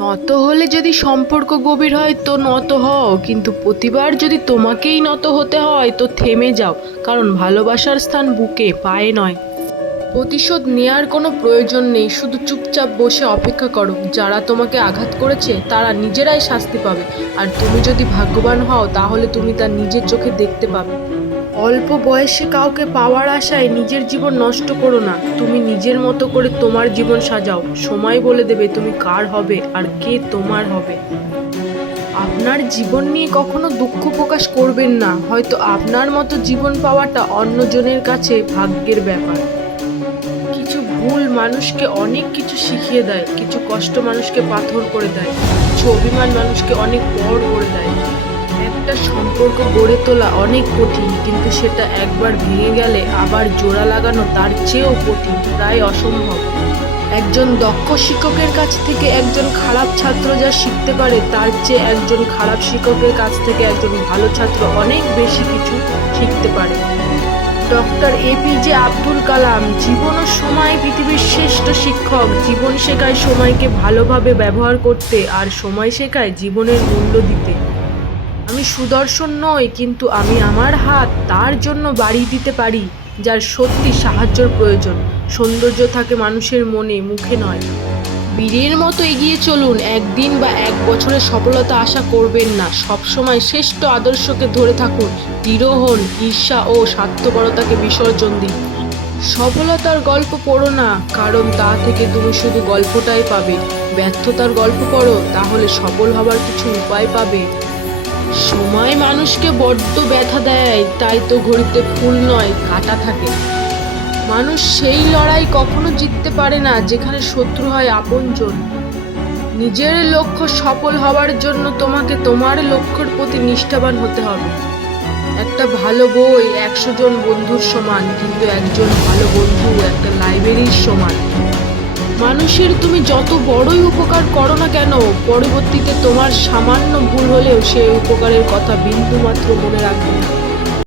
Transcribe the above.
নত হলে যদি সম্পর্ক গভীর হয়, তো নত হও। কিন্তু প্রতিবার যদি তোমাকেই নত হতে হয়, তো থেমে যাও। কারণ ভালোবাসার স্থান বুকে, পায়ে নয়। প্রতিশোধ নেওয়ার কোনো প্রয়োজন নেই। শুধু চুপচাপ বসে অপেক্ষা করো। যারা তোমাকে আঘাত করেছে, তারা নিজেরাই শাস্তি পাবে। আর তুমি যদি ভাগ্যবান হও, তাহলে তুমি তা নিজের চোখে দেখতে পাবে। অল্প বয়সে কাউকে পাওয়ার আশায় নিজের জীবন নষ্ট করো না। তুমি নিজের মতো করে তোমার জীবন সাজাও। সময় বলে দেবে তুমি কার হবে আর কে তোমার হবে। আপনার জীবন নিয়ে কখনো দুঃখ প্রকাশ করবেন না। হয়তো আপনার মতো জীবন পাওয়াটা অন্যজনের কাছে ভাগ্যের ব্যাপার। কিছু ভুল মানুষকে অনেক কিছু শিখিয়ে দেয়। কিছু কষ্ট মানুষকে পাথর করে দেয়। কিছু অভিমান মানুষকে অনেক বড় করে দেয়। একটা সম্পর্ক গড়ে তোলা অনেক কঠিন, কিন্তু সেটা একবার ভেঙে গেলে আবার জোড়া লাগানো তার চেয়েও কঠিন, প্রায় অসম্ভব। একজন দক্ষ শিক্ষকের কাছ থেকে একজন খারাপ ছাত্র যা শিখতে পারে, তার চেয়ে একজন খারাপ শিক্ষকের কাছ থেকে একজন ভালো ছাত্র অনেক বেশি কিছু শিখতে পারে। ডক্টর এপিজে আব্দুল কালাম, জীবন ও সময় পৃথিবীর শ্রেষ্ঠ শিক্ষক। জীবন শেখায় সময়কে ভালোভাবে ব্যবহার করতে আর সময় শেখায় জীবনের মূল্য দিতে। আমি সুদর্শন নই কিন্তু আমি আমার হাত তার জন্য বাড়িয়ে দিতে পারি, যার সত্যি সাহায্যর প্রয়োজন। সৌন্দর্য থাকে মানুষের মনে, মুখে নয়। বীরের মতো এগিয়ে চলুন, একদিন বা এক বছরের সফলতা আশা করবেন না। সবসময় শ্রেষ্ঠ আদর্শকে ধরে থাকুন, দৃঢ় হন, ঈর্ষা ও স্বার্থপরতাকে বিসর্জন দিন। সফলতার গল্প পড়ো না, কারণ তা থেকে তুমি শুধু গল্পটাই পাবে। ব্যর্থতার গল্প পড়ো, তাহলে সফল হবার কিছু উপায় পাবে। সময় মানুষকে বড্ড ব্যথা দেয়, তাই তো ঘড়িতে ফুল নয়, কাটা থাকে। মানুষ সেই লড়াই কখনো জিততে পারে না, যেখানে শত্রু হয় আপনজন। নিজের লক্ষ্য সফল হওয়ার জন্য তোমাকে তোমার লক্ষ্যের প্রতি নিষ্ঠাবান হতে হবে। একটা ভালো বই একশো জন বন্ধুর সমান, কিন্তু একজন ভালো বন্ধু একটা লাইব্রেরির সমান। মানুষের তুমি যত বড়ই উপকার করো না কেন, পরবর্তীতে তোমার সামান্য ভুল হলেও সেই উপকারের কথা বিন্দু মাত্র মনে রাখবে না।